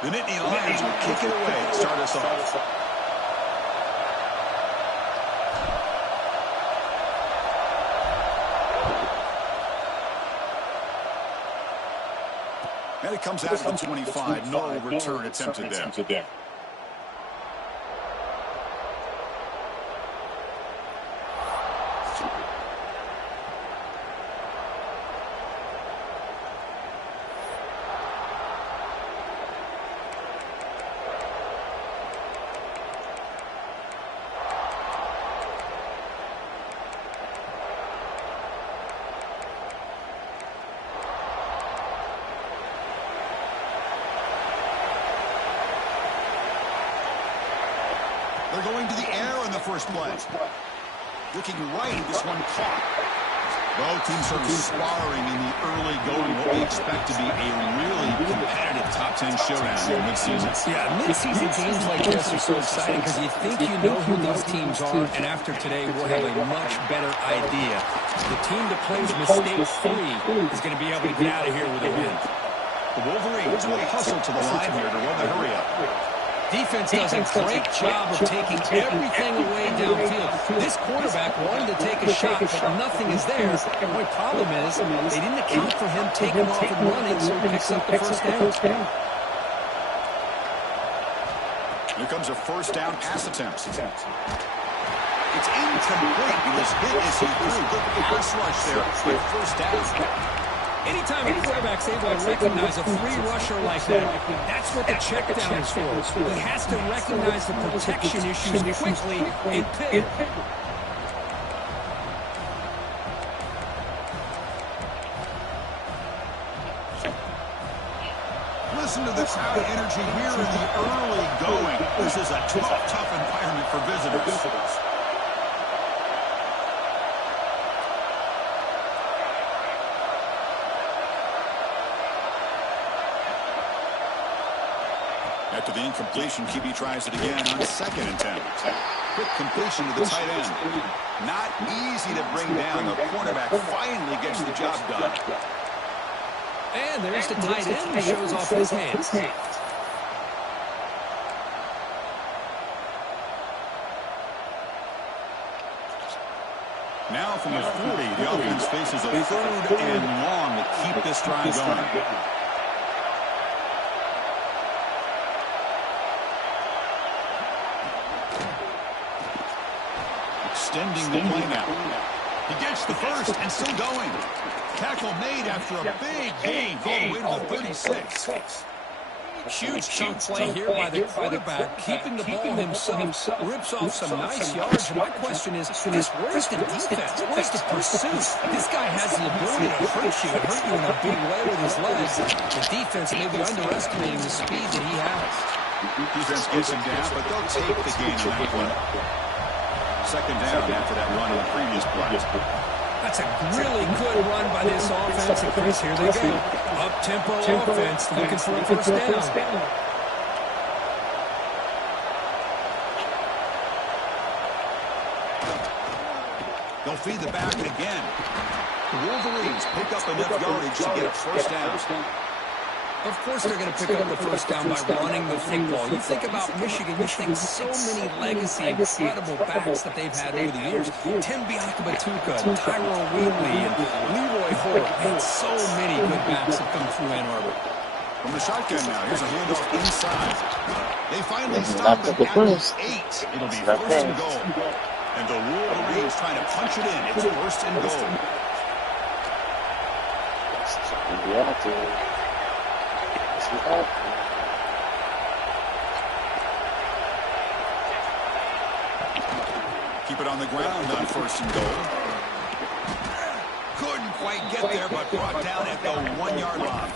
The Nittany Lions will kick it away to start us off. And it comes out to the 25. No return attempted there. They're going to the air on the first play. Looking right, this one caught. Both teams sort of sparring in the early going. What we expect to be a really competitive top 10 showdown here mid-season. Yeah, mid-season games like this are so exciting because you think you know who those teams are, and after today, we'll have a much better idea. The team that plays mistake-free is going to be able to get out of here with a win. The Wolverines will hustle to the line here to run the hurry-up. Defense does a great job of taking everything away downfield. This quarterback wanted to take a shot, but nothing is there. The only problem is they didn't account for him taking off and running, so he picks up the first down. Here comes a first down pass attempt. It's incomplete. He was hit as he threw. Good pass rush there for first down. Anytime a quarterback's able to recognize a free rusher like that, that's what the check down is for. He has to recognize the protection issues quickly and pick. Listen to the crowd energy here in the early going. This is a tough environment for visitors. After the incompletion, QB tries it again on second attempt. Quick completion to the tight end. Not easy to bring down. The quarterback finally gets the job done. And there's the tight end who shows off his hands. Now from the 40, the offense faces a 3rd and long to keep this drive going. Extending the play now. He gets the first and still going. Tackle made after a big gain all the way to the 36. Huge chunk play here by the quarterback, keeping the ball himself, rips off some nice yards. My question is, where's the defense? Where's the pursuit? This guy has the ability to hurt you in a big way with his legs. The defense may be underestimating the speed that he has. Defense gets him down, but they'll take the gain on that one. Second down after that run in the previous play. That's a really good run by this offense. And Chris, here they go. Up-tempo offense looking for a first down. They'll feed the back again. The Wolverines pick up enough yardage to get a first down. Of course they're going to pick up the first down by running the football. You think about Michigan, you think so many legacy, incredible backs that they've had over the years. Tim Biakabatuka, Tyrone Wheatley, and Leroy Holt. And so many good backs have come through Ann Arbor. From the shotgun now, here's a handoff inside. They finally stop it at the 8. It'll be first and goal. And the Wolverines trying to punch it in. It's first and goal. Keep it on the ground on first and goal. Couldn't quite get there, but brought down at the 1-yard line.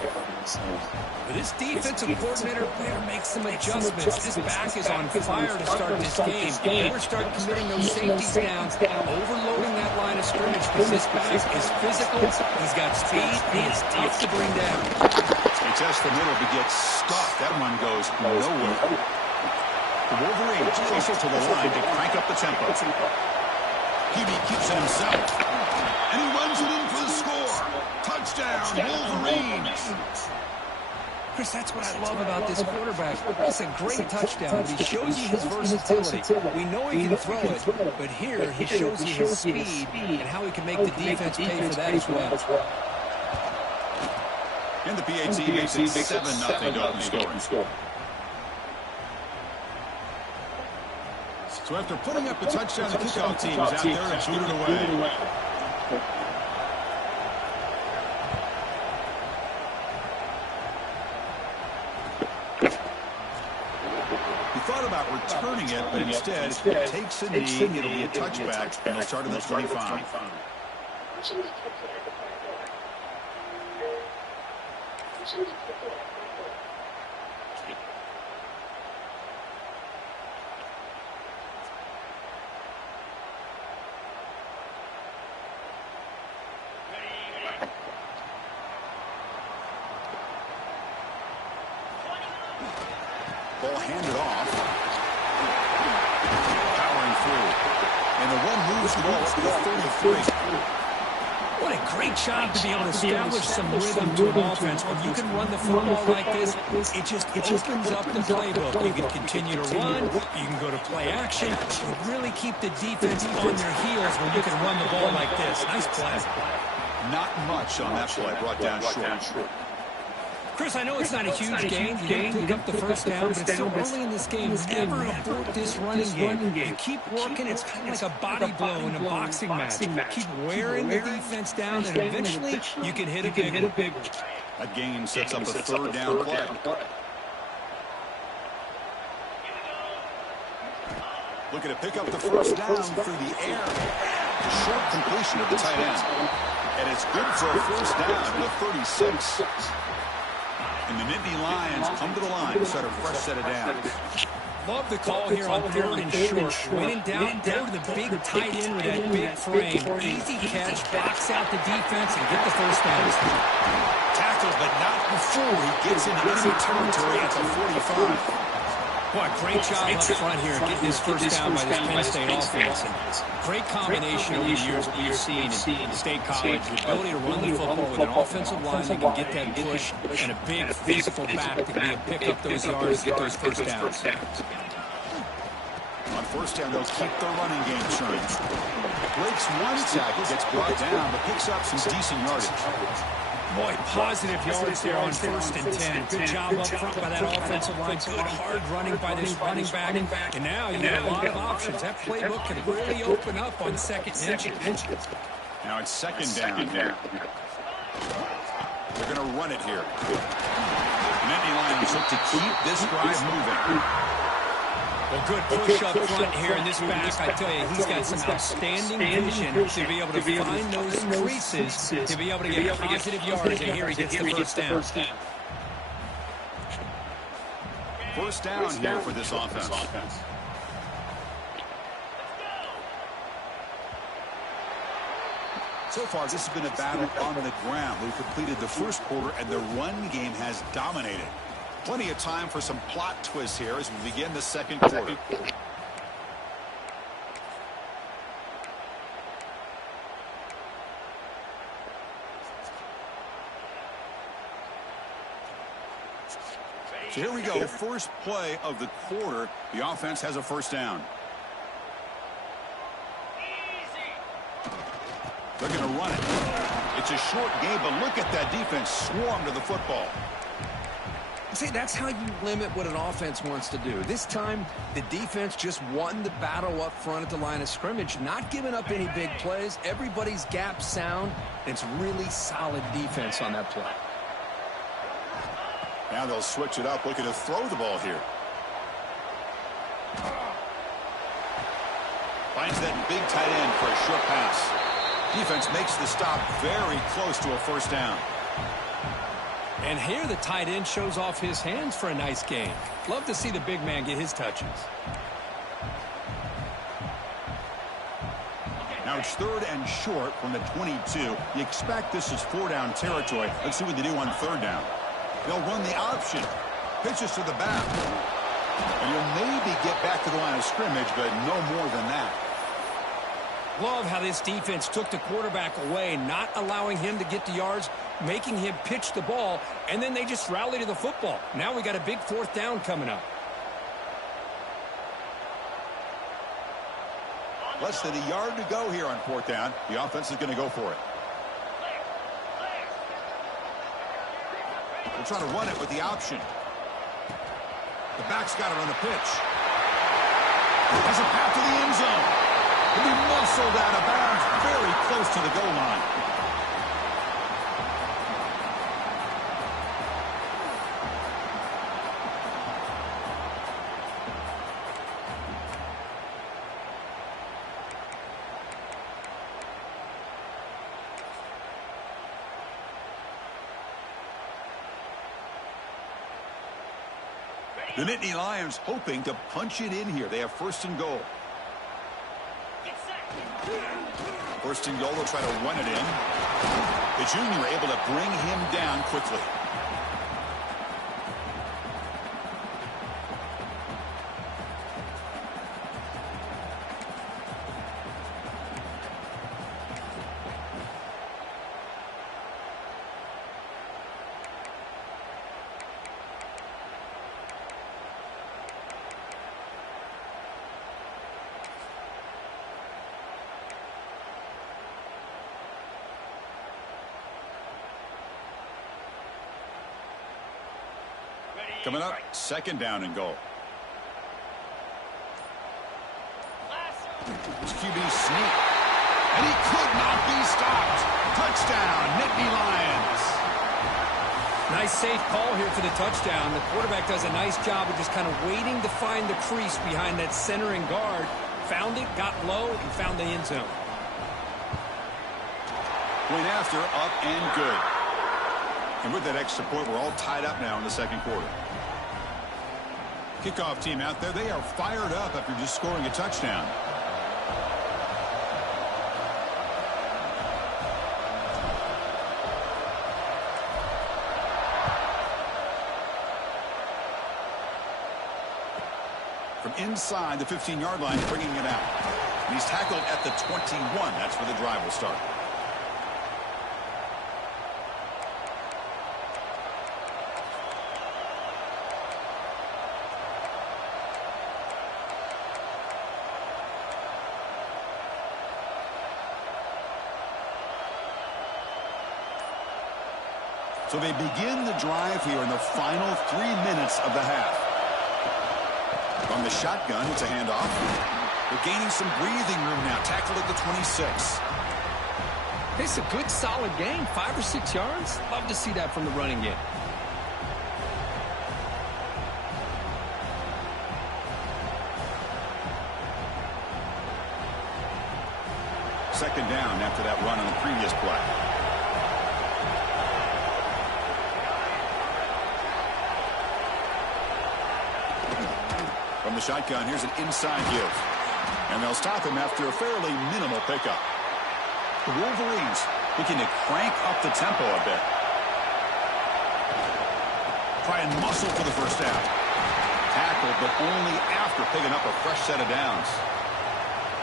This defensive coordinator there makes some adjustments. This back is on fire to start this game. They were starting committing those safeties down, overloading that line of scrimmage because this back is physical, he's got speed, he is tough to bring down. They test the middle to get stuck. That one goes nowhere. The Wolverines hustle to the line to crank up the tempo. QB keeps it himself. And he runs it in for the score. Touchdown, Wolverines. Chris, that's what I love about this quarterback. It's a great touchdown, but he shows you his versatility. We know he can throw it, but here he shows you his speed and how he can make the defense pay for that as well. And the PAT makes it 7-0 Dalton score. So after putting up the touchdown, the kickoff team is out there to shoot it away. He thought about returning it, but instead it takes a knee. It'll be a touchback, and they'll start at the 25. Ball handed off. Powering through. And the one moves the ball up to the 33. What a great job to be able to establish some rhythm to an offense. When you can run the football like this, it just opens up the playbook. You can continue to run. You can go to play action. You really keep the defense on their heels when you can run the ball like this. Nice play. Not much on that play. Brought down short. Chris, I know it's not a huge gain. You didn't pick up the first down, but it's so early in this game. Never abort this running game. You keep working. It's kind of like a body blow in a boxing match. Keep wearing the defense down, and eventually you can hit a big one. That gain sets up a third down play. Looking to pick up the first down through the air. Short completion of the tight end. And it's good for a first down to the 36. And the Nittany Lions come to the line to start a fresh set of downs. Love the call here on third and short. When in doubt, go to the big tight end with that big frame. Easy catch, box out the defense, and get the first down. Tackled, but not before he gets into enemy territory at the 45. Boy, great job up front here getting this first down by this Penn State offense. And great combination over the years we've seen in State College. The ability to run the football with an offensive line that can get that push and a big physical back that can pick up those yards and get those first downs. On first down, they'll keep the running game churning. Breaks one tackle, gets brought down, but picks up some decent yardage. Boy, positive yards there on first and 10. Good job up front by that offensive line. Good hard running by this running back. And now you got a lot of options. That playbook can really open up on second and inches. Now it's second down. They're going to run it here. Nittany Lions look to keep this drive moving. Well, good push up front here in this back. I tell you, he's got some outstanding vision to be able to find those creases, to be able to get positive yards, and here he gets the first down. First down here for this offense. So far, this has been a battle on the ground. We've completed the first quarter, and the run game has dominated. Plenty of time for some plot twists here as we begin the second quarter. So here we go. First play of the quarter. The offense has a first down. They're going to run it. It's a short game, but look at that defense swarm to the football. See, that's how you limit what an offense wants to do. This time, the defense just won the battle up front at the line of scrimmage, not giving up any big plays. Everybody's gap sound. It's really solid defense on that play. Now they'll switch it up, looking to throw the ball here. Finds that big tight end for a short pass. Defense makes the stop very close to a first down. And here the tight end shows off his hands for a nice gain. Love to see the big man get his touches. Now it's third and short from the 22. You expect this is four-down territory. Let's see what they do on third down. They'll run the option. Pitches to the back. And you'll maybe get back to the line of scrimmage, but no more than that. Love how this defense took the quarterback away, not allowing him to get the yards, making him pitch the ball, and then they just rallied to the football. Now we got a big fourth down coming up. Less than a yard to go here on fourth down. The offense is going to go for it. They're trying to run it with the option. The back's got it on the pitch. Has a path to the end zone. He'll be muscled out of bounds very close to the goal line. The Nittany Lions hoping to punch it in here. They have first and goal. First and goal, they'll try to run it in. The junior able to bring him down quickly. Coming up, second down and goal. This QB sneak. And he could not be stopped. Touchdown, Nittany Lions. Nice safe call here for the touchdown. The quarterback does a nice job of just kind of waiting to find the crease behind that centering guard. Found it, got low, and found the end zone. Went after, up and good. And with that extra point, we're all tied up now in the second quarter. Kickoff team out there, they are fired up after just scoring a touchdown. From inside the 15-yard line, bringing it out. And he's tackled at the 21. That's where the drive will start. So they begin the drive here in the final 3 minutes of the half. From the shotgun, it's a handoff. They're gaining some breathing room now. Tackled at the 26. It's a good, solid game. 5 or 6 yards. Love to see that from the running game. Second down after that run on the previous play. From the shotgun, here's an inside give. And they'll stop him after a fairly minimal pickup. The Wolverines looking to crank up the tempo a bit. Try and muscle for the first down. Tackled, but only after picking up a fresh set of downs.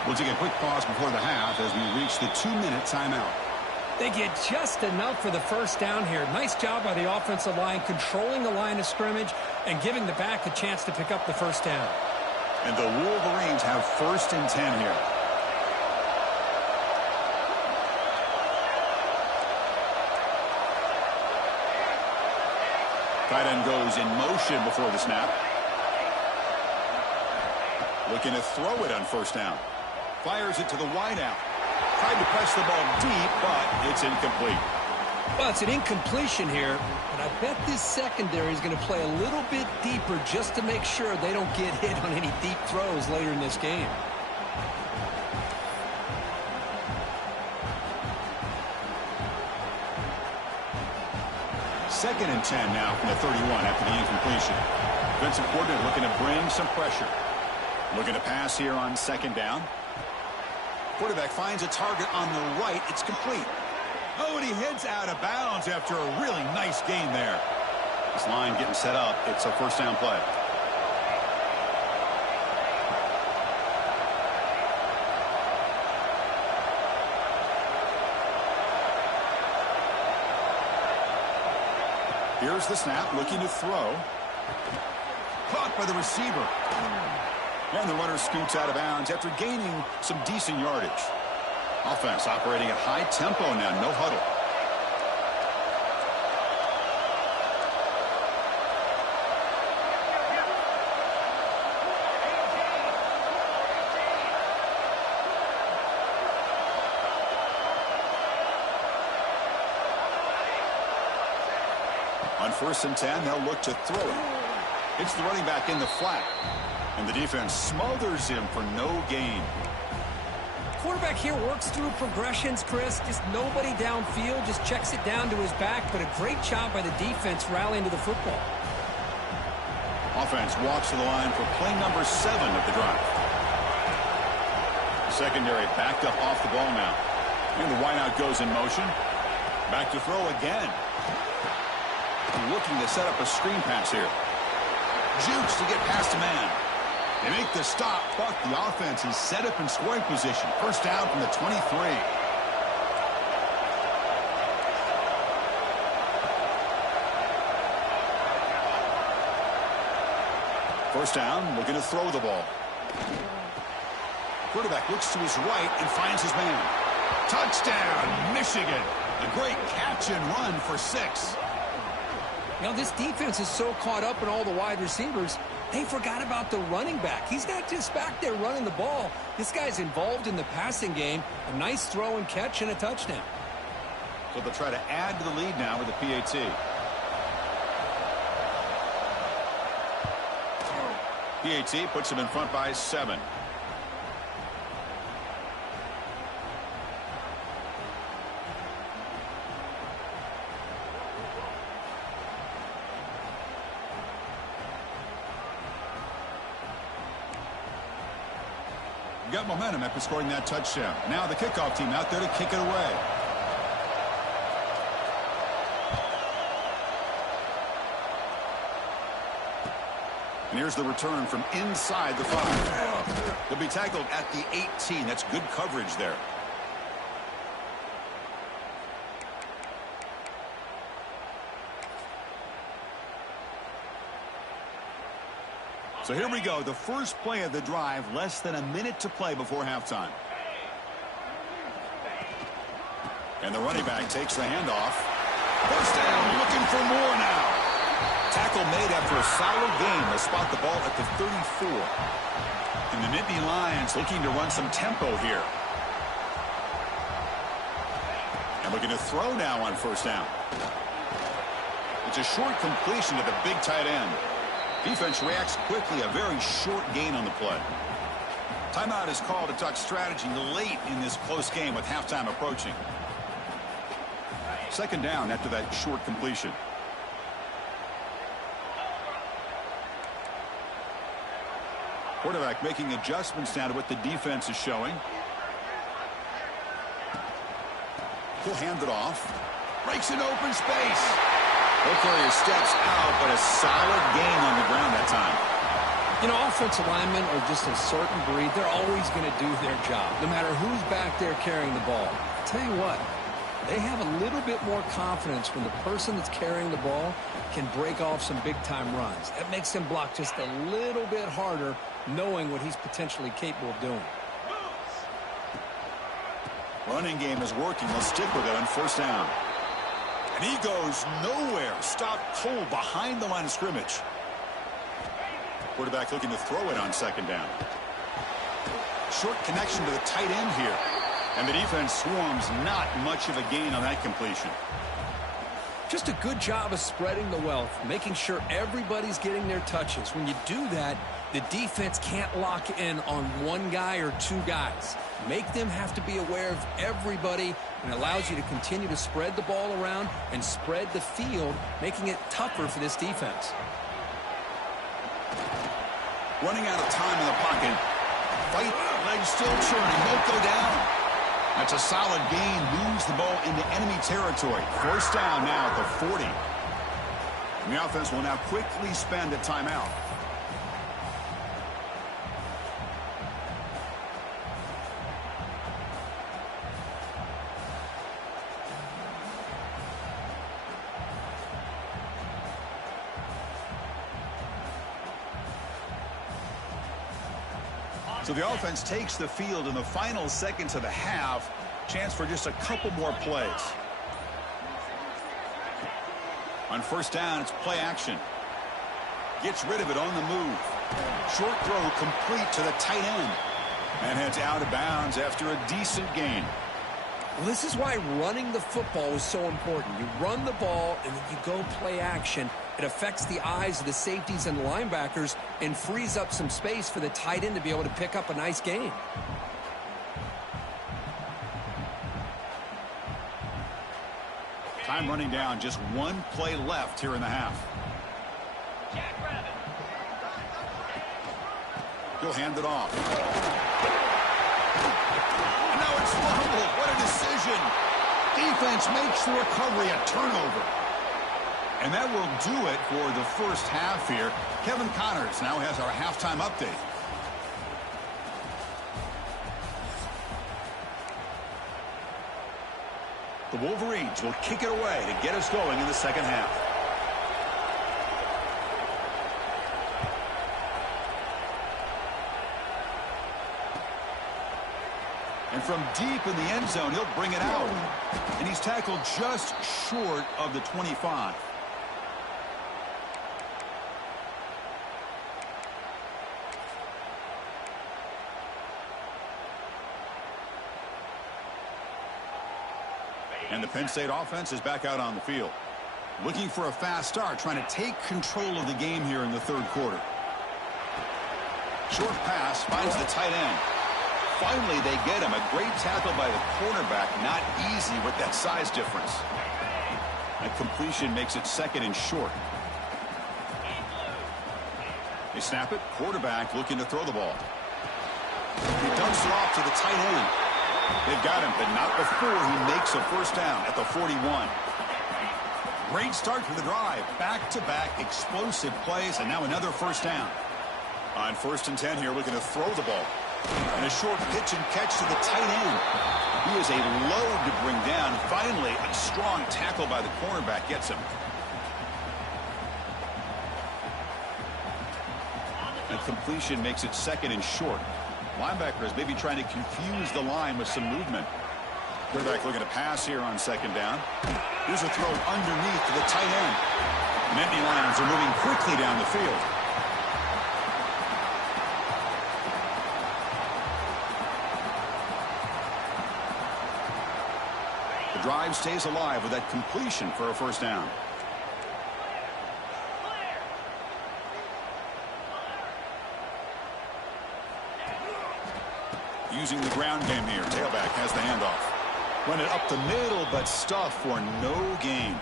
We'll take a quick pause before the half as we reach the 2-minute timeout. They get just enough for the first down here. Nice job by the offensive line, controlling the line of scrimmage and giving the back a chance to pick up the first down. And the Wolverines have first and 10 here. Tight end goes in motion before the snap. Looking to throw it on first down. Fires it to the wideout. Tried to press the ball deep, but it's incomplete. Well, it's an incompletion here, but I bet this secondary is going to play a little bit deeper just to make sure they don't get hit on any deep throws later in this game. Second and 10 now from the 31 after the incompletion. Defensive coordinator looking to bring some pressure. Looking to pass here on second down. Quarterback finds a target on the right. It's complete. Oh, and he heads out of bounds after a really nice gain there. This line getting set up. It's a first down play. Here's the snap, looking to throw. Caught by the receiver. And the runner scoots out of bounds after gaining some decent yardage. Offense operating at high tempo now, no huddle. On 1st and 10, they'll look to throw it. It's the running back in the flat. And the defense smothers him for no gain. Quarterback here works through progressions, Chris. Just nobody downfield, just checks it down to his back. But a great job by the defense rallying to the football. Offense walks to the line for play number 7 of the drive. The secondary backed up off the ball now. And the wideout goes in motion. Back to throw again. Looking to set up a screen pass here. Jukes to get past a man. They make the stop, but the offense is set up in scoring position. First down from the 23. First down, looking to throw the ball. Quarterback looks to his right and finds his man. Touchdown, Michigan. A great catch and run for 6. You know, this defense is so caught up in all the wide receivers, they forgot about the running back. He's not just back there running the ball. This guy's involved in the passing game. A nice throw and catch and a touchdown. So they'll try to add to the lead now with the PAT. PAT puts him in front by 7. Got momentum after scoring that touchdown. Now the kickoff team out there to kick it away. And here's the return from inside the 5. They'll be tackled at the 18. That's good coverage there. So here we go, the first play of the drive, less than a minute to play before halftime. And the running back takes the handoff. First down, looking for more now. Tackle made after a solid gain. They'll spot the ball at the 34. And the Nittany Lions looking to run some tempo here. And looking to throw now on first down. It's a short completion to the big tight end. Defense reacts quickly, a very short gain on the play. Timeout is called to talk strategy late in this close game with halftime approaching. Second down after that short completion. Quarterback making adjustments now to what the defense is showing. He'll hand it off. Breaks an open space. Okoye steps out, but a solid gain on the ground that time. You know, offensive linemen are just a certain breed. They're always going to do their job, no matter who's back there carrying the ball. I'll tell you what, they have a little bit more confidence when the person that's carrying the ball can break off some big-time runs. That makes them block just a little bit harder, knowing what he's potentially capable of doing. Running game is working. They'll stick with it on first down. And he goes nowhere. Stopped cold behind the line of scrimmage. Quarterback looking to throw it on second down. Short connection to the tight end here. And the defense swarms, not much of a gain on that completion. Just a good job of spreading the wealth, making sure everybody's getting their touches. When you do that, the defense can't lock in on one guy or two guys. Make them have to be aware of everybody, and allows you to continue to spread the ball around and spread the field, making it tougher for this defense. Running out of time in the pocket. Fight, legs still churning, won't go down. That's a solid gain, moves the ball into enemy territory. First down now at the 40. And the offense will now quickly spend a timeout. So the offense takes the field in the final seconds of the half. Chance for just a couple more plays. On first down, it's play action. Gets rid of it on the move. Short throw complete to the tight end. And heads out of bounds after a decent gain. Well, this is why running the football is so important. You run the ball, and then you go play action. It affects the eyes of the safeties and the linebackers and frees up some space for the tight end to be able to pick up a nice gain. Time running down, just one play left here in the half. He'll hand it off. And now it's fumbled. What a decision. Defense makes the recovery a turnover. And that will do it for the first half here. Kevin Connors now has our halftime update. The Wolverines will kick it away to get us going in the second half. And from deep in the end zone, he'll bring it out. And he's tackled just short of the 25. And the Penn State offense is back out on the field. Looking for a fast start, trying to take control of the game here in the third quarter. Short pass finds the tight end. Finally, they get him. A great tackle by the cornerback. Not easy with that size difference. A completion makes it second and short. They snap it. Quarterback looking to throw the ball. He dumps it off to the tight end. They've got him, but not before he makes a first down at the 41. Great start for the drive. Back-to-back explosive plays, and now another first down. On 1st and 10 here, looking to throw the ball. And a short pitch and catch to the tight end. He is a load to bring down. Finally, a strong tackle by the cornerback gets him. And completion makes it second and short. Linebackers maybe trying to confuse the line with some movement. Quarterback looking to pass here on second down. Here's a throw underneath to the tight end. Nittany Lions are moving quickly down the field. The drive stays alive with that completion for a first down. Using the ground game here. Tailback has the handoff. Run it up the middle, but stuff for no gain.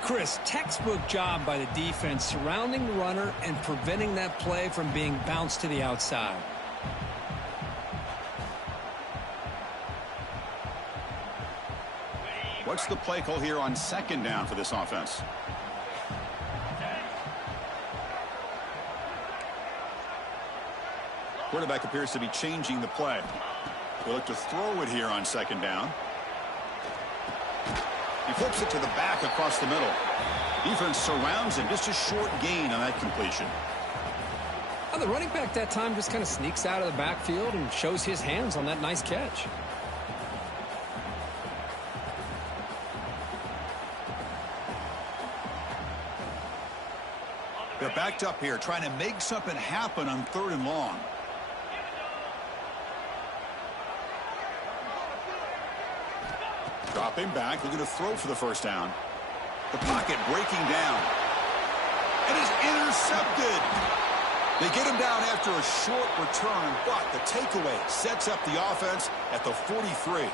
Chris, textbook job by the defense surrounding the runner and preventing that play from being bounced to the outside. What's the play call here on second down for this offense? Quarterback appears to be changing the play. They look to throw it here on second down. He flips it to the back across the middle. Defense surrounds him. Just a short gain on that completion. The running back that time just kind of sneaks out of the backfield and shows his hands on that nice catch. They're backed up here, trying to make something happen on 3rd and long. Dropping back, looking to throw for the first down. The pocket breaking down. And is intercepted. They get him down after a short return, but the takeaway sets up the offense at the 43.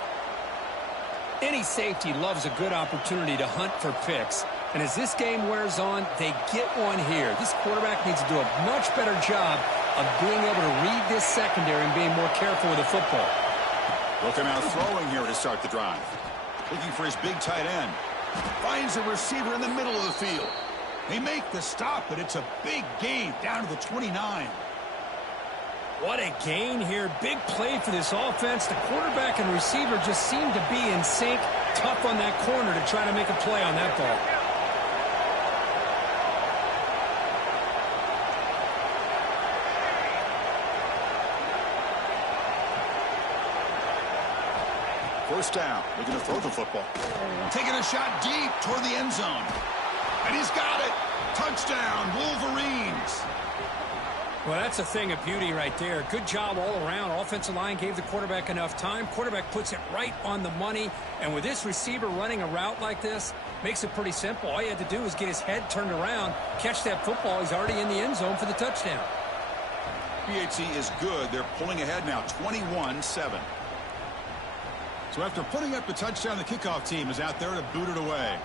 Any safety loves a good opportunity to hunt for picks. And as this game wears on, they get one here. This quarterback needs to do a much better job of being able to read this secondary and being more careful with the football. Looking out throwing here to start the drive. Looking for his big tight end. Finds a receiver in the middle of the field. They make the stop, but it's a big gain down to the 29. What a gain here. Big play for this offense. The quarterback and receiver just seem to be in sync. Tough on that corner to try to make a play on that ball. First down. Looking to throw the football. Taking a shot deep toward the end zone. And he's got it. Touchdown, Wolverines. Well, that's a thing of beauty right there. Good job all around. Offensive line gave the quarterback enough time. Quarterback puts it right on the money. And with this receiver running a route like this, makes it pretty simple. All you had to do is get his head turned around, catch that football. He's already in the end zone for the touchdown. PHC is good. They're pulling ahead now, 21-7. So after putting up the touchdown, the kickoff team is out there to boot it away.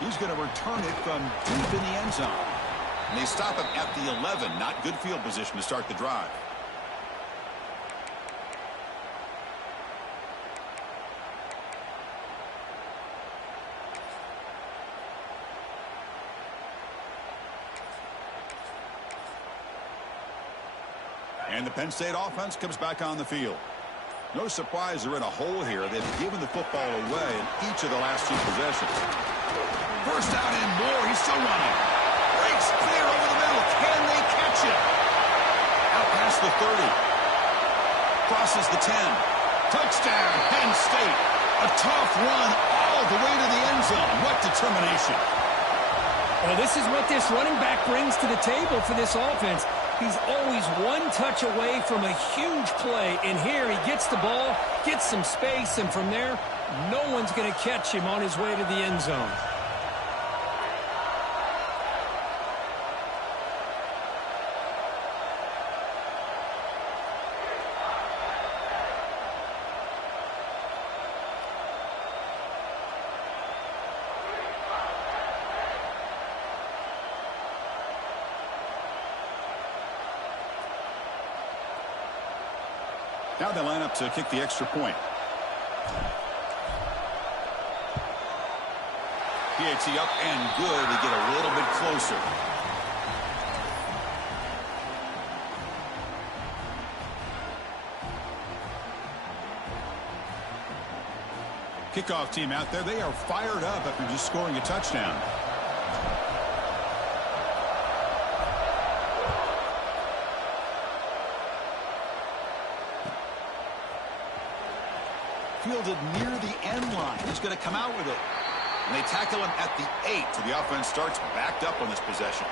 He's going to return it from deep in the end zone. And they stop him at the 11. Not good field position to start the drive. And the Penn State offense comes back on the field. No surprise they're in a hole here. They've given the football away in each of the last two possessions. First down and more. He's still running. Breaks clear over the middle. Can they catch it? Out past the 30. Crosses the 10. Touchdown, Penn State. A tough run all the way to the end zone. What determination. Well, this is what this running back brings to the table for this offense. He's always one touch away from a huge play. And here he gets the ball, gets some space, and from there, no one's going to catch him on his way to the end zone. Now they line up to kick the extra point. PHC up and good. They get a little bit closer. Kickoff team out there. They are fired up after just scoring a touchdown. Fielded near the end line. He's going to come out with it. And they tackle him at the 8. So the offense starts backed up on this possession.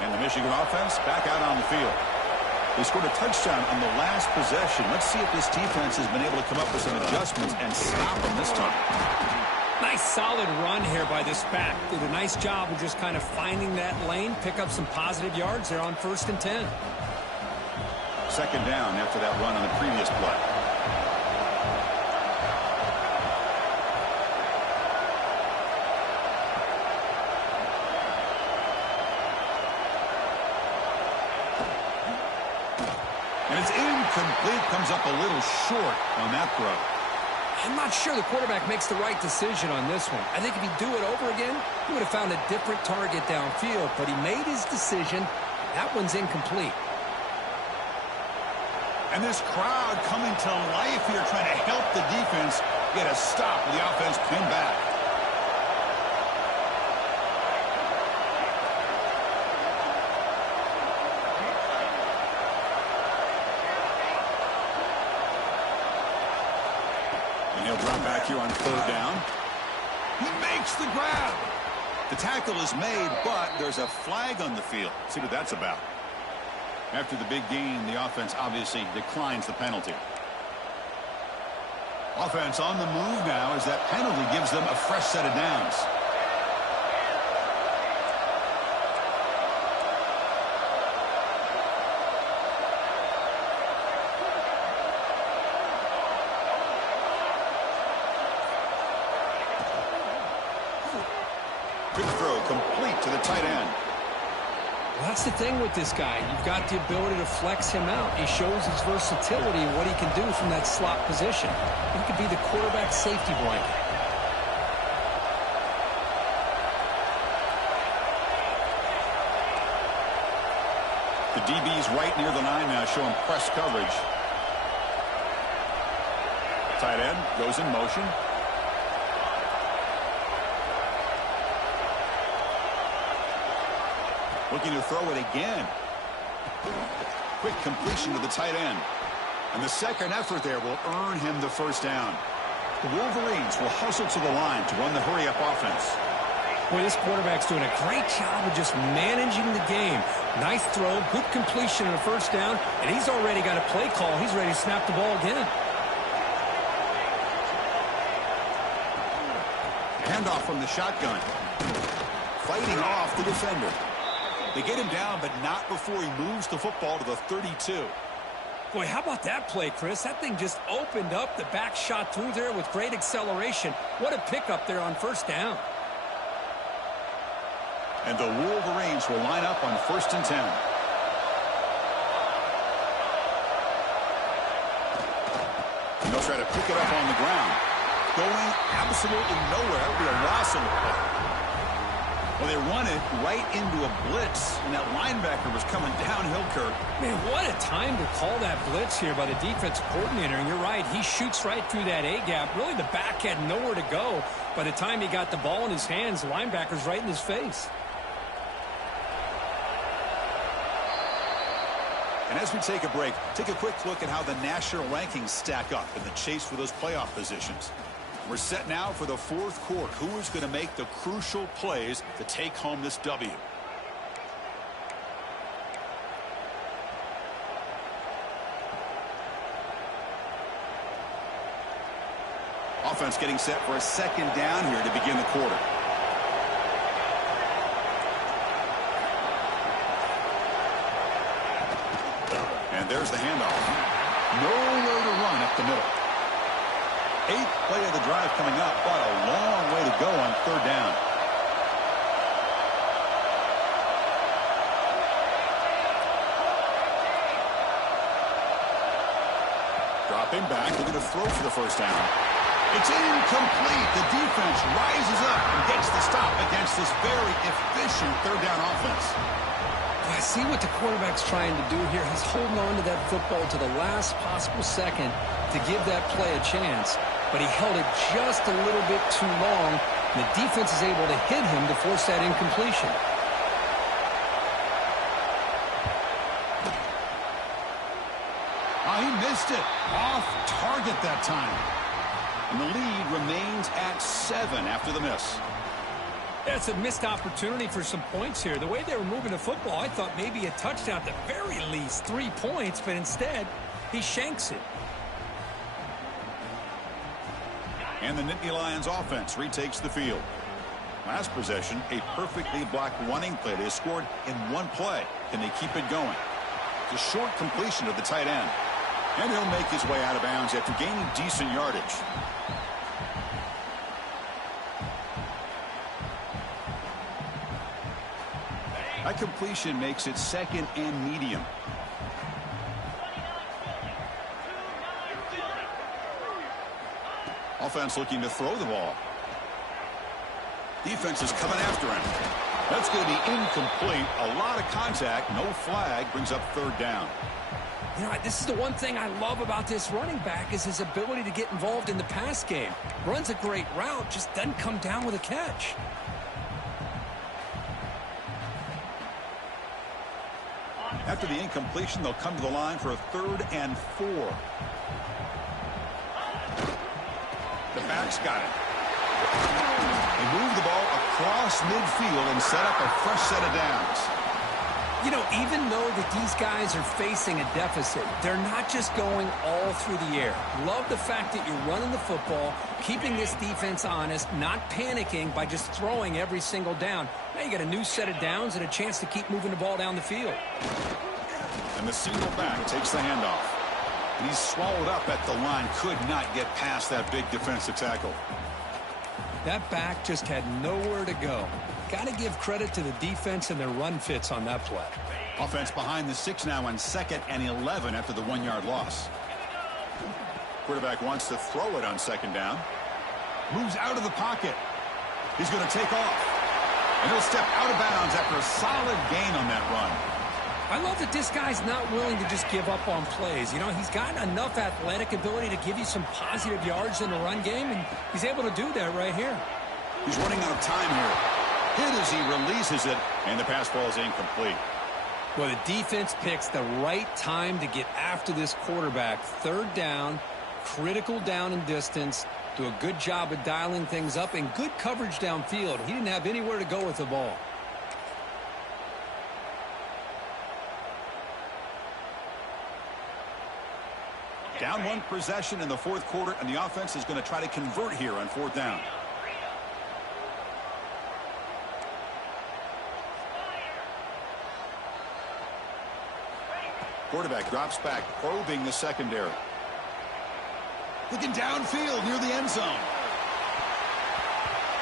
And the Michigan offense back out on the field. They scored a touchdown on the last possession. Let's see if this defense has been able to come up with some adjustments and stop them this time. Nice solid run here by this back. Did a nice job of just kind of finding that lane, pick up some positive yards there on 1st and 10. Second down after that run on the previous play. And it's incomplete, comes up a little short on that throw. I'm not sure the quarterback makes the right decision on this one. I think if he'd do it over again, he would have found a different target downfield, but he made his decision. That one's incomplete. And this crowd coming to life here, trying to help the defense get a stop with the offense pinned back. And he'll drop back here on 3rd down. He makes the grab. The tackle is made, but there's a flag on the field. Let's see what that's about. After the big gain, the offense obviously declines the penalty. Offense on the move now as that penalty gives them a fresh set of downs. Quick throw complete to the tight end. Well, that's the thing with this guy. You've got the ability to flex him out. He shows his versatility and what he can do from that slot position. He could be the quarterback safety blanket. The DB's right near the line now, showing press coverage. Tight end goes in motion. Looking to throw it again. Quick completion to the tight end. And the second effort there will earn him the first down. The Wolverines will hustle to the line to run the hurry-up offense. Boy, this quarterback's doing a great job of just managing the game. Nice throw, good completion on the first down, and he's already got a play call. He's ready to snap the ball again. Handoff from the shotgun. Fighting off the defender. They get him down, but not before he moves the football to the 32. Boy, how about that play, Chris? That thing just opened up. The back shot through there with great acceleration. What a pickup there on first down. And the Wolverines will line up on 1st and 10. And they'll try to pick it up on the ground. Going absolutely nowhere. That would be a loss on the play. Well, they run it right into a blitz, and that linebacker was coming downhill, Kirk. Man, what a time to call that blitz here by the defensive coordinator. And you're right, he shoots right through that A-gap. Really, the back had nowhere to go. By the time he got the ball in his hands, the linebacker's right in his face. And as we take a break, take a quick look at how the national rankings stack up in the chase for those playoff positions. We're set now for the fourth quarter. Who is going to make the crucial plays to take home this W? Offense getting set for a second down here to begin the quarter. And there's the handoff. Nowhere to run up the middle. 8th play of the drive coming up, but a long way to go on 3rd down. Dropping back, looking to throw for the first down. It's incomplete. The defense rises up and gets the stop against this very efficient 3rd down offense. I see what the quarterback's trying to do here. He's holding on to that football to the last possible second to give that play a chance. But he held it just a little bit too long. And the defense is able to hit him to force that incompletion. Oh, he missed it. Off target that time. And the lead remains at 7 after the miss. That's a missed opportunity for some points here. The way they were moving the football, I thought maybe a touchdown, at the very least 3 points, but instead he shanks it. And the Nittany Lions offense retakes the field. Last possession, a perfectly blocked running play. They scored in one play. Can they keep it going? It's a short completion to the tight end. And he'll make his way out of bounds after gaining decent yardage. That completion makes it 2nd and medium. Offense looking to throw the ball. Defense is coming after him. That's going to be incomplete. A lot of contact. No flag. Brings up 3rd down. You know, this is the one thing I love about this running back is his ability to get involved in the pass game. Runs a great route, just doesn't come down with a catch. After the incompletion, they'll come to the line for a 3rd and 4. The back's got it. They move the ball across midfield and set up a fresh set of downs. You know, even though that these guys are facing a deficit, they're not just going all through the air. Love the fact that you're running the football, keeping this defense honest, not panicking by just throwing every single down. Now you got a new set of downs and a chance to keep moving the ball down the field. And the single back takes the handoff. And he's swallowed up at the line. Could not get past that big defensive tackle. That back just had nowhere to go. Got to give credit to the defense and their run fits on that play. Offense behind the 6 now on 2nd and 11 after the 1-yard loss. Quarterback wants to throw it on 2nd down. Moves out of the pocket. He's going to take off. And he'll step out of bounds after a solid gain on that run. I love that this guy's not willing to just give up on plays. You know, he's got enough athletic ability to give you some positive yards in the run game, and he's able to do that right here. He's running out of time here. Hit as he releases it, and the pass falls incomplete. Well, the defense picks the right time to get after this quarterback. Third down, critical down and distance. Do a good job of dialing things up and good coverage downfield. He didn't have anywhere to go with the ball. Down one possession in the fourth quarter, and the offense is going to try to convert here on fourth down. Quarterback drops back, probing the secondary. Looking downfield near the end zone.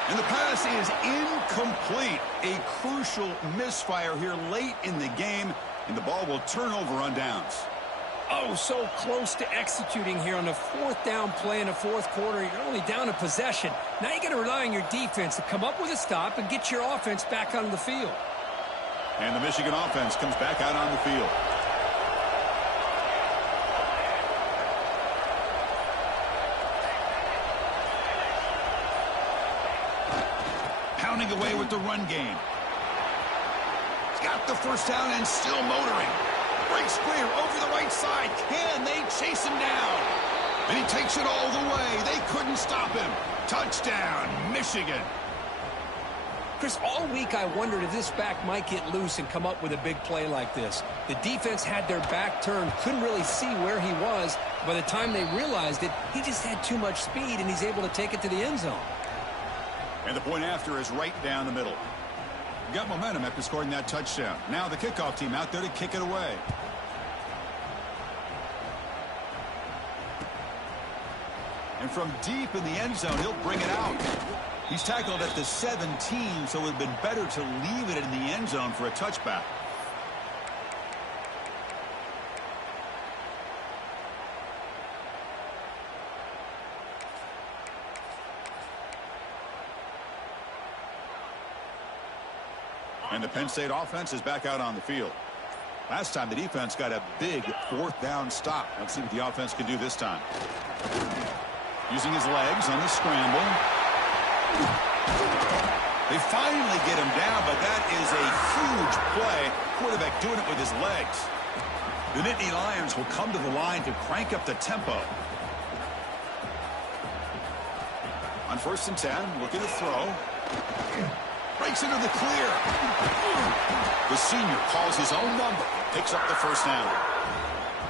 And the pass is incomplete. A crucial misfire here late in the game, and the ball will turn over on downs. Oh, so close to executing here on the fourth down play in the fourth quarter. You're only down a possession. Now you got to rely on your defense to come up with a stop and get your offense back on the field. And the Michigan offense comes back out on the field. Pounding away with the run game. He's got the first down and still motoring. Breaks clear over the right side. Can they chase him down? And he takes it all the way. They couldn't stop him. Touchdown, Michigan. Chris, all week I wondered if this back might get loose and come up with a big play like this. The defense had their back turned, couldn't really see where he was. By the time they realized it, he just had too much speed, and he's able to take it to the end zone. And the point after is right down the middle. Got momentum after scoring that touchdown. Now the kickoff team out there to kick it away. And from deep in the end zone, he'll bring it out. He's tackled at the 17, so it would have been better to leave it in the end zone for a touchback. And the Penn State offense is back out on the field. Last time the defense got a big fourth down stop. Let's see what the offense can do this time. Using his legs on the scramble. They finally get him down, but that is a huge play. Quarterback doing it with his legs. The Nittany Lions will come to the line to crank up the tempo. On 1st and 10, looking to throw. Breaks into the clear. The senior calls his own number. Picks up the first down.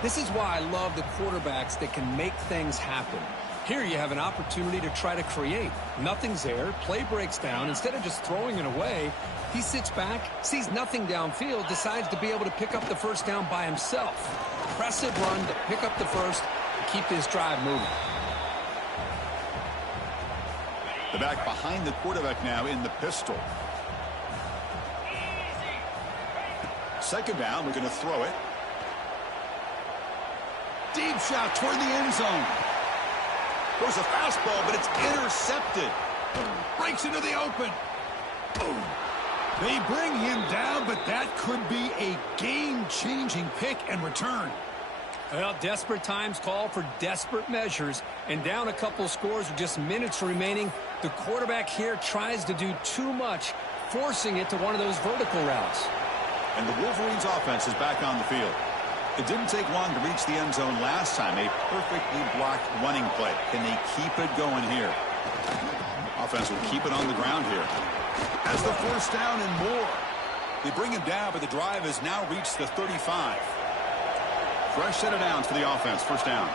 This is why I love the quarterbacks that can make things happen. Here you have an opportunity to try to create. Nothing's there. Play breaks down. Instead of just throwing it away, he sits back, sees nothing downfield, decides to be able to pick up the first down by himself. Impressive run to pick up the first and keep this drive moving. The back behind the quarterback now in the pistol. Second down, we're going to throw it. Deep shot toward the end zone. Goes a fastball, but it's intercepted. Breaks into the open. They bring him down, but that could be a game-changing pick and return. Well, desperate times call for desperate measures, and down a couple scores with just minutes remaining, the quarterback here tries to do too much, forcing it to one of those vertical routes. And the Wolverines offense is back on the field. It didn't take long to reach the end zone last time. A perfectly blocked running play. Can they keep it going here? Offense will keep it on the ground here. Has the first down and more. They bring him down, but the drive has now reached the 35. Fresh set of downs for the offense. First down.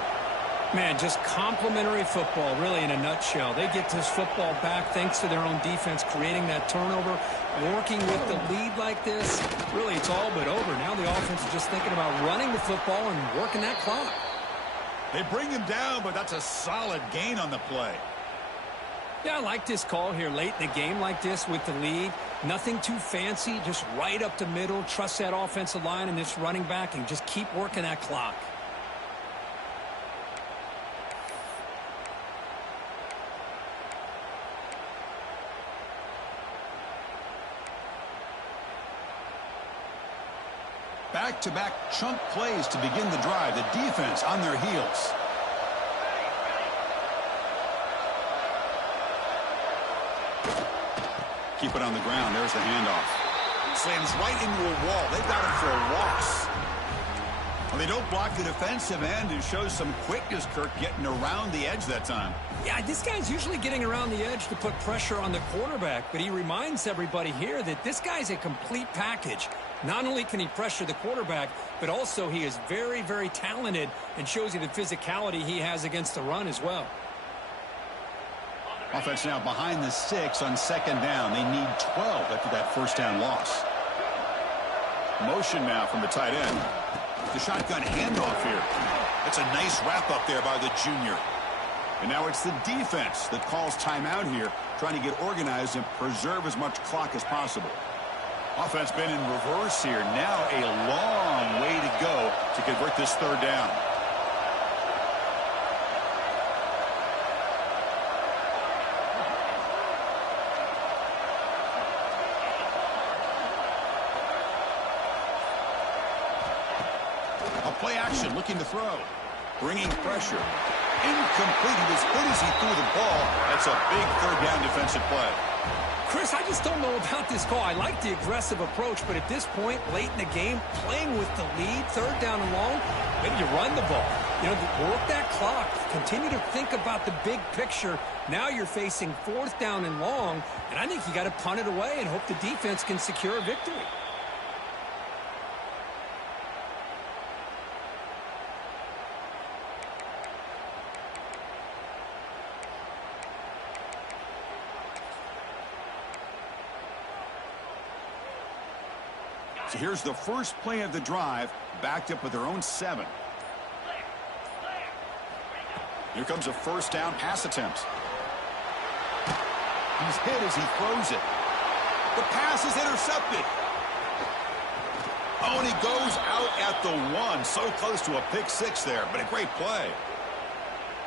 Man, just complimentary football, really, in a nutshell. They get this football back thanks to their own defense, creating that turnover, working with the lead like this. Really, it's all but over. Now the offense is just thinking about running the football and working that clock. They bring him down, but that's a solid gain on the play. Yeah, I like this call here late in the game like this with the lead. Nothing too fancy, just right up the middle. Trust that offensive line and this running back and just keep working that clock. Back-to-back chunk plays to begin the drive. The defense on their heels. Keep it on the ground. There's the handoff. Slams right into a wall. They've got him for a loss. Well, they don't block the defensive end and shows some quickness, Kirk, getting around the edge that time. Yeah, this guy's usually getting around the edge to put pressure on the quarterback, but he reminds everybody here that this guy's a complete package. Not only can he pressure the quarterback, but also he is very, very talented and shows you the physicality he has against the run as well. Offense now behind the 6 on second down. They need 12 after that first down loss. Motion now from the tight end. The shotgun handoff here. That's a nice wrap up there by the junior. And now it's the defense that calls timeout here, trying to get organized and preserve as much clock as possible. Offense been in reverse here. Now a long way to go to convert this third down. Play action, looking to throw. Bringing pressure. Incomplete. He was good as he threw the ball. That's a big third down defensive play. Chris, I just don't know about this call. I like the aggressive approach, but at this point, late in the game, playing with the lead, third down and long, maybe you run the ball. You know, work that clock. Continue to think about the big picture. Now you're facing fourth down and long, and I think you got to punt it away and hope the defense can secure a victory. So here's the first play of the drive, backed up with their own 7. Here comes a first down pass attempt. He's hit as he throws it. The pass is intercepted. Oh, and he goes out at the 1. So close to a pick 6 there, but a great play.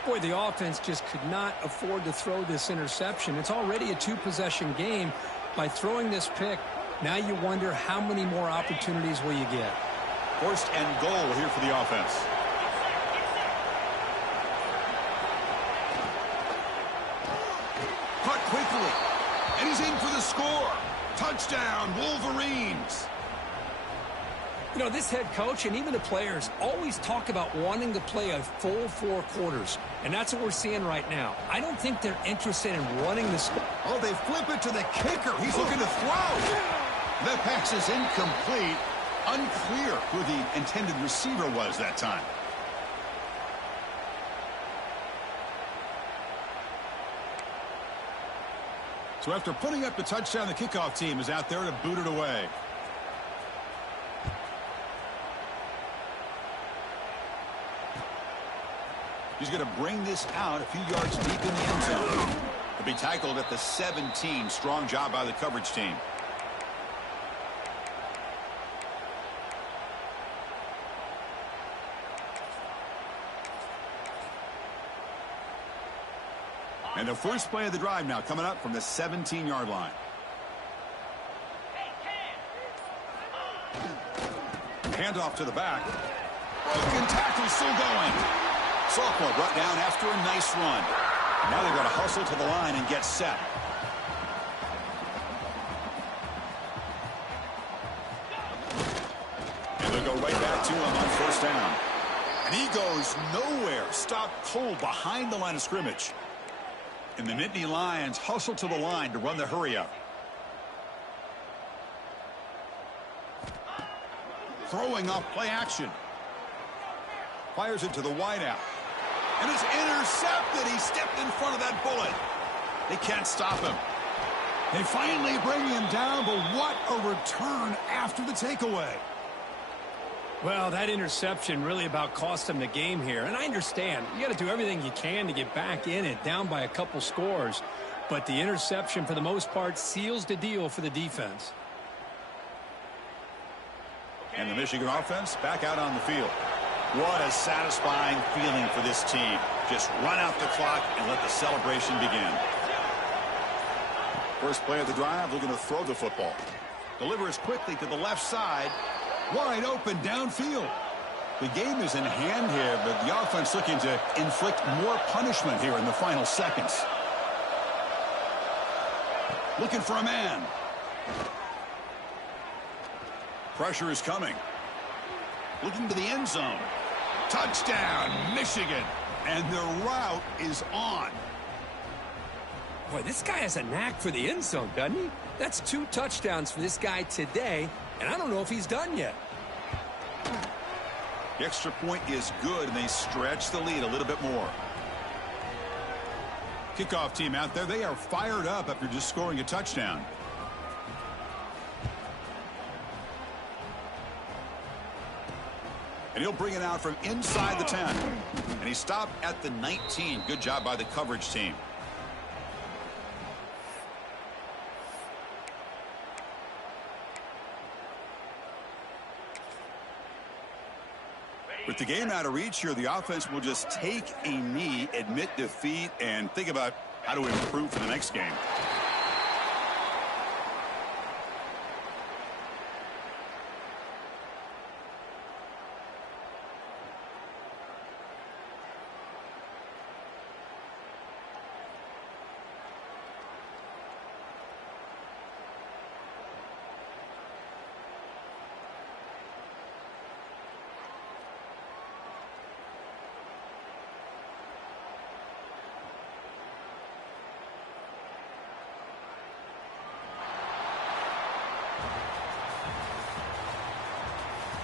Boy, the offense just could not afford to throw this interception. It's already a 2-possession game. By throwing this pick, now you wonder how many more opportunities will you get. First and goal here for the offense. Caught quickly. And he's in for the score. Touchdown, Wolverines. You know, this head coach and even the players always talk about wanting to play a full 4 quarters. And that's what we're seeing right now. I don't think they're interested in running the score. Oh, they flip it to the kicker. He's looking to throw. That pass is incomplete. Unclear who the intended receiver was that time. So after putting up the touchdown, the kickoff team is out there to boot it away. He's going to bring this out a few yards deep in the end zone. He'll be tackled at the 17. Strong job by the coverage team. And the first play of the drive now coming up from the 17-yard line. Handoff to the back. Broken tackle still going. Sophomore brought down after a nice run. Now they're going to hustle to the line and get set. And they'll go right back to him on first down. And he goes nowhere. Stopped cold behind the line of scrimmage. And the Nittany Lions hustle to the line to run the hurry up. Throwing off play action. Fires it to the wideout. And it's intercepted. He stepped in front of that bullet. They can't stop him. They finally bring him down, but what a return after the takeaway. Well, that interception really about cost them the game here. And I understand. You got to do everything you can to get back in it, down by a couple scores. But the interception, for the most part, seals the deal for the defense. And the Michigan offense back out on the field. What a satisfying feeling for this team. Just run out the clock and let the celebration begin. First play of the drive, looking to throw the football. Delivers quickly to the left side. Wide open downfield. The game is in hand here, but the offense looking to inflict more punishment here in the final seconds. Looking for a man. Pressure is coming. Looking to the end zone. Touchdown, Michigan. And the route is on. Boy, this guy has a knack for the end zone, doesn't he? That's 2 touchdowns for this guy today, and I don't know if he's done yet. The extra point is good, and they stretch the lead a little bit more. Kickoff team out there, they are fired up after just scoring a touchdown. And he'll bring it out from inside the 10. And he stopped at the 19. Good job by the coverage team. With the game out of reach here, the offense will just take a knee, admit defeat, and think about how to improve for the next game.